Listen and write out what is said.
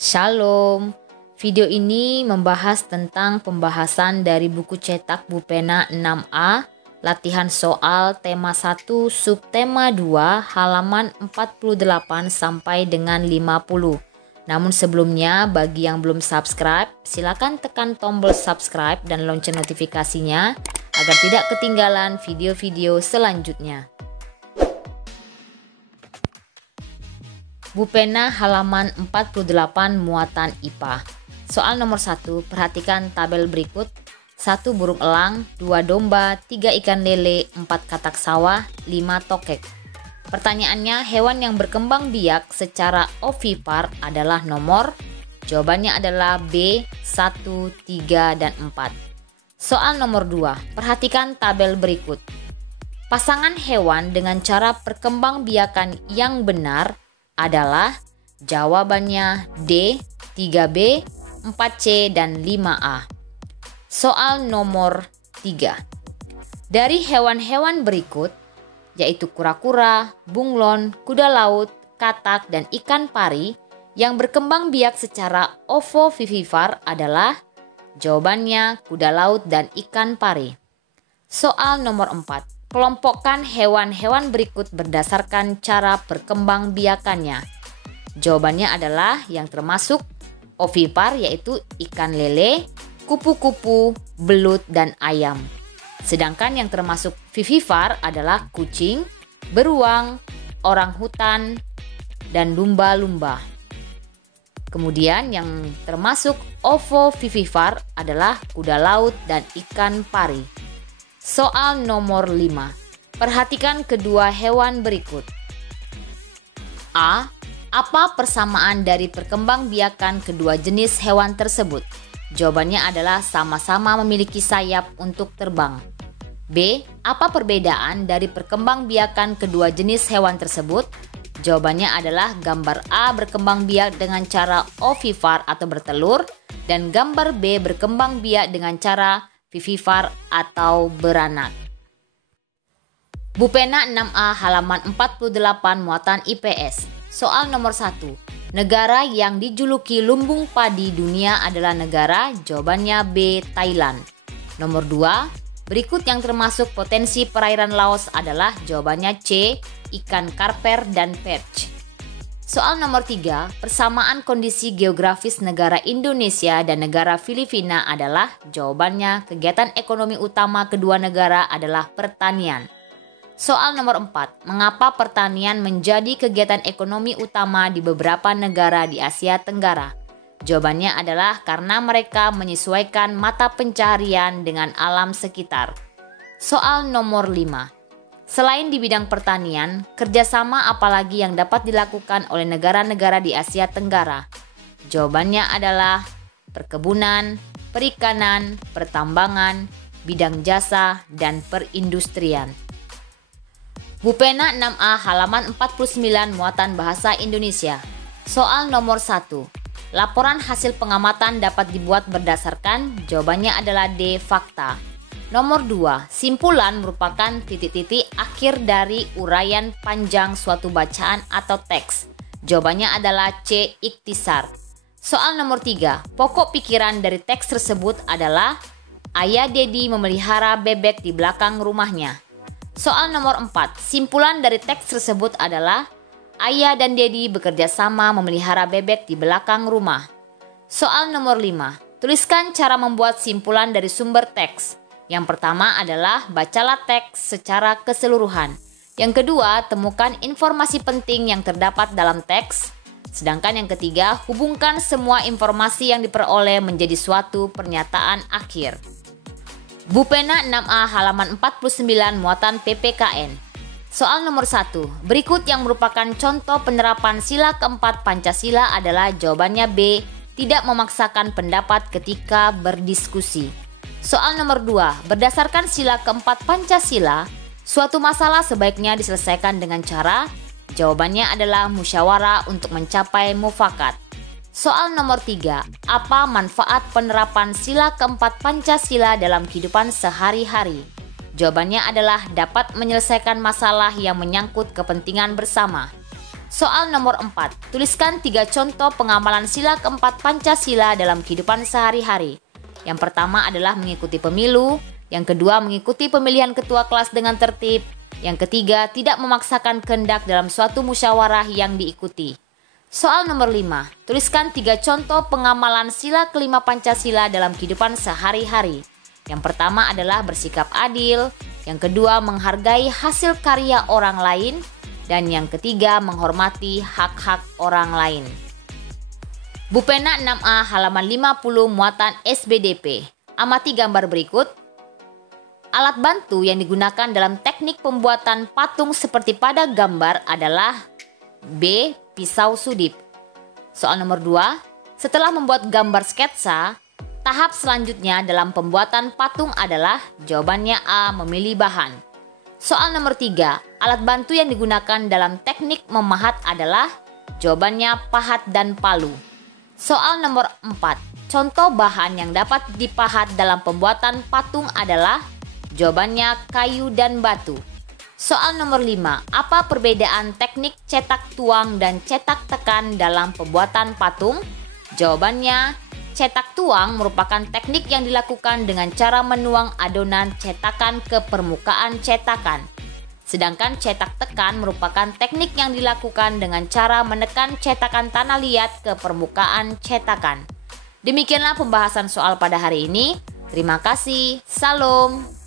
Shalom. Video ini membahas tentang pembahasan dari buku cetak Bupena 6A, latihan soal tema 1 subtema 2 halaman 48 sampai dengan 50. Namun sebelumnya, bagi yang belum subscribe, silakan tekan tombol subscribe dan lonceng notifikasinya agar tidak ketinggalan video-video selanjutnya. Bupena halaman 48 muatan IPA. Soal nomor 1, perhatikan tabel berikut. 1 burung elang, 2 domba, 3 ikan lele, 4 katak sawah, 5 tokek. Pertanyaannya, hewan yang berkembang biak secara ovipar adalah nomor? Jawabannya adalah B, 1, 3, dan 4. Soal nomor 2, perhatikan tabel berikut. Pasangan hewan dengan cara perkembangbiakan yang benar adalah jawabannya D, 3B, 4C, dan 5A. Soal nomor 3. Dari hewan-hewan berikut, yaitu kura-kura, bunglon, kuda laut, katak, dan ikan pari yang berkembang biak secara ovovivipar adalah jawabannya kuda laut dan ikan pari. Soal nomor 4. Kelompokkan hewan-hewan berikut berdasarkan cara perkembangbiakannya. Jawabannya adalah yang termasuk ovipar, yaitu ikan lele, kupu-kupu, belut, dan ayam. Sedangkan yang termasuk vivipar adalah kucing, beruang, orang hutan, dan lumba-lumba. Kemudian yang termasuk ovovivipar adalah kuda laut dan ikan pari. Soal nomor 5. Perhatikan kedua hewan berikut. A. Apa persamaan dari perkembangbiakan kedua jenis hewan tersebut? Jawabannya adalah sama-sama memiliki sayap untuk terbang. B. Apa perbedaan dari perkembangbiakan kedua jenis hewan tersebut? Jawabannya adalah gambar A berkembang biak dengan cara ovipar atau bertelur, dan gambar B berkembang biak dengan cara vivipar atau beranak. Bupena 6A halaman 48 muatan IPS. Soal nomor 1. Negara yang dijuluki lumbung padi dunia adalah negara? Jawabannya B, Thailand. Nomor 2. Berikut yang termasuk potensi perairan Laos adalah? Jawabannya C, ikan karper dan perch. Soal nomor 3, persamaan kondisi geografis negara Indonesia dan negara Filipina adalah? Jawabannya, kegiatan ekonomi utama kedua negara adalah pertanian. Soal nomor 4, mengapa pertanian menjadi kegiatan ekonomi utama di beberapa negara di Asia Tenggara? Jawabannya adalah karena mereka menyesuaikan mata pencaharian dengan alam sekitar. Soal nomor 5. Selain di bidang pertanian, kerjasama apalagi yang dapat dilakukan oleh negara-negara di Asia Tenggara? Jawabannya adalah perkebunan, perikanan, pertambangan, bidang jasa, dan perindustrian. Bupena 6A halaman 49 muatan bahasa Indonesia. Soal nomor 1. Laporan hasil pengamatan dapat dibuat berdasarkan? Jawabannya adalah D, fakta. Nomor 2, simpulan merupakan titik-titik akhir dari uraian panjang suatu bacaan atau teks. Jawabannya adalah C, ikhtisar. Soal nomor 3, pokok pikiran dari teks tersebut adalah? Ayah Dedi memelihara bebek di belakang rumahnya. Soal nomor 4, simpulan dari teks tersebut adalah? Ayah dan Dedi bekerja sama memelihara bebek di belakang rumah. Soal nomor 5, tuliskan cara membuat simpulan dari sumber teks. Yang pertama adalah bacalah teks secara keseluruhan. Yang kedua, temukan informasi penting yang terdapat dalam teks. Sedangkan yang ketiga, hubungkan semua informasi yang diperoleh menjadi suatu pernyataan akhir. Bupena 6A halaman 49 muatan PPKN. Soal nomor 1. Berikut yang merupakan contoh penerapan sila keempat Pancasila adalah? Jawabannya B, tidak memaksakan pendapat ketika berdiskusi. Soal nomor 2, berdasarkan sila keempat Pancasila, suatu masalah sebaiknya diselesaikan dengan cara? Jawabannya adalah musyawarah untuk mencapai mufakat. Soal nomor 3, apa manfaat penerapan sila keempat Pancasila dalam kehidupan sehari-hari? Jawabannya adalah dapat menyelesaikan masalah yang menyangkut kepentingan bersama. Soal nomor 4. Tuliskan 3 contoh pengamalan sila keempat Pancasila dalam kehidupan sehari-hari. Yang pertama adalah mengikuti pemilu, yang kedua mengikuti pemilihan ketua kelas dengan tertib, yang ketiga tidak memaksakan kehendak dalam suatu musyawarah yang diikuti. Soal nomor 5. Tuliskan 3 contoh pengamalan sila kelima Pancasila dalam kehidupan sehari-hari. Yang pertama adalah bersikap adil, yang kedua menghargai hasil karya orang lain, dan yang ketiga menghormati hak-hak orang lain. Bupena 6A halaman 50 muatan SBDP. Amati gambar berikut. Alat bantu yang digunakan dalam teknik pembuatan patung seperti pada gambar adalah B. Pisau sudip. Soal nomor 2. Setelah membuat gambar sketsa, tahap selanjutnya dalam pembuatan patung adalah jawabannya A. Memilih bahan. Soal nomor 3. Alat bantu yang digunakan dalam teknik memahat adalah jawabannya pahat dan palu. Soal nomor 4. Contoh bahan yang dapat dipahat dalam pembuatan patung adalah jawabannya kayu dan batu. Soal nomor 5. Apa perbedaan teknik cetak tuang dan cetak tekan dalam pembuatan patung? Jawabannya, cetak tuang merupakan teknik yang dilakukan dengan cara menuang adonan cetakan ke permukaan cetakan. Sedangkan cetak tekan merupakan teknik yang dilakukan dengan cara menekan cetakan tanah liat ke permukaan cetakan. Demikianlah pembahasan soal pada hari ini. Terima kasih. Salam.